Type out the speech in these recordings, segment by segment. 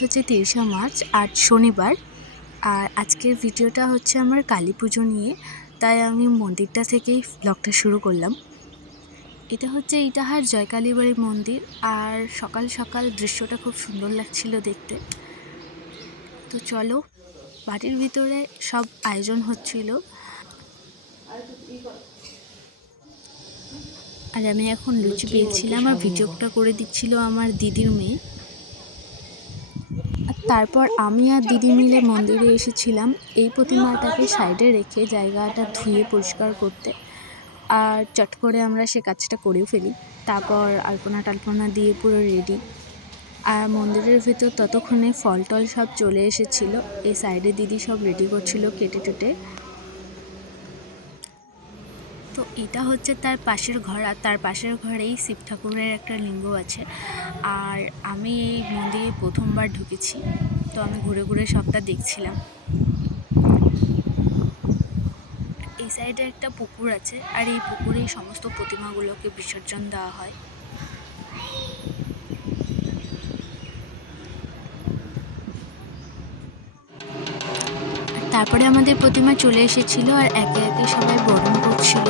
হচ্ছে 23শে মার্চ, আজ শনিবার। আর আজকের ভিডিওটা হচ্ছে আমার কালী পুজো নিয়ে, তাই আমি মন্দিরটা থেকেই ব্লগটা শুরু করলাম। এটা হচ্ছে ইটাহার জয়কালীবাড়ি মন্দির। আর সকাল সকাল দৃশ্যটা খুব সুন্দর লাগছিল দেখতে। তো চলো, বাড়ির ভিতরে সব আয়োজন হচ্ছিল। আর আমি এখন লুচি পেয়েছিলাম আর ভিডিওটা করে দিচ্ছিল আমার দিদির মেয়ে। আর তারপর আমি আর দিদি মিলে মন্দিরে এসেছিলাম এই প্রতিমাটাকে সাইডে রেখে জায়গাটা ধুয়ে পরিষ্কার করতে। আর চট করে আমরা সে কাজটা করেও ফেলি। তারপর আলপনা টালপনা দিয়ে পুরো রেডি। আর মন্দিরের ভেতর ততক্ষণে ফল টল সব চলে এসেছিল। এই সাইডে দিদি সব রেডি করছিল কেটে টুটে। তো এটা হচ্ছে তার পাশের ঘর, আর তার পাশের ঘরেই শিব ঠাকুরের একটা লিঙ্গ আছে। আর আমি এই মন্দিরে প্রথমবার ঢুকেছি, তো আমি ঘুরে ঘুরে সবটা দেখছিলাম। এই সাইডে একটা পুকুর আছে, আর এই পুকুরেই সমস্ত প্রতিমাগুলোকে বিসর্জন দেওয়া হয়। তারপরে আমাদের প্রতিমা চলে এসেছিল, আর একে একে সবাই বরণ করছিল।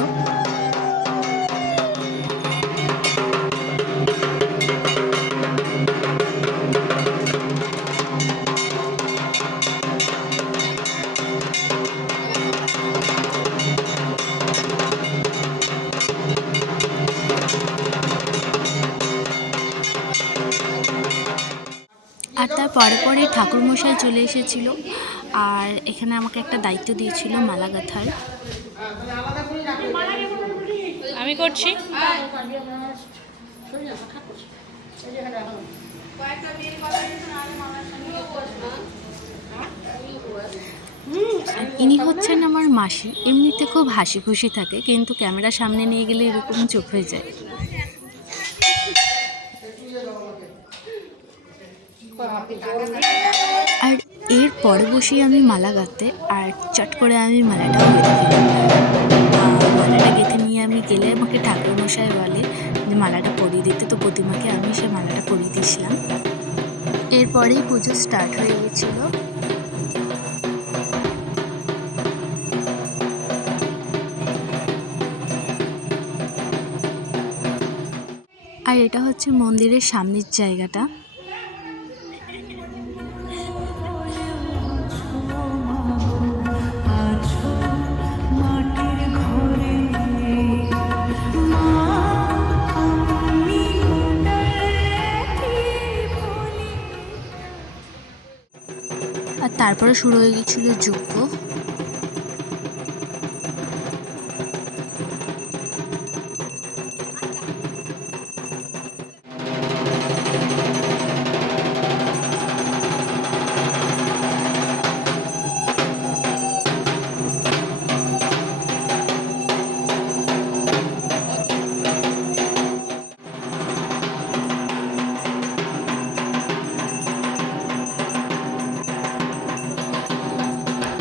আর তার পরে পরে ঠাকুরমশাই চলে এসেছিল, আর এখানে আমাকে একটা দায়িত্ব দিয়েছিল মালা গাঁথার। আমি করছি। ইনি হচ্ছেন আমার মাসি। এমনিতে খুব হাসি খুশি থাকে, কিন্তু ক্যামেরার সামনে নিয়ে গেলে এরকম চুপ হয়ে যায়। আর এর পরে বসি আমি মালা গাঁথতে, আর চট করে আমি মালাটাও গেঁথে দিলাম। মালাটা গেঁথে নিয়ে আমি গেলে আমাকে ঠাকুরমশাই বলে যে মালাটা পরিয়ে দিতে, তো প্রতিমাকে আমি সে মালাটা পরিয়ে দিয়েছিলাম। এরপরেই পুজো স্টার্ট হয়ে গেছিলো। আর এটা হচ্ছে মন্দিরের সামনের জায়গাটা। আর তারপরে শুরু হয়ে গেছিল যজ্ঞ।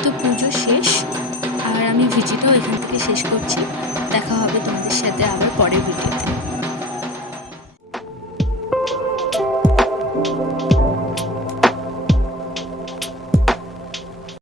তো পুজো শেষ, আর আমি ভিডিওটাও এখান থেকে শেষ করছি। দেখা হবে তোমাদের সাথে আবার পরের ভিডিওতে।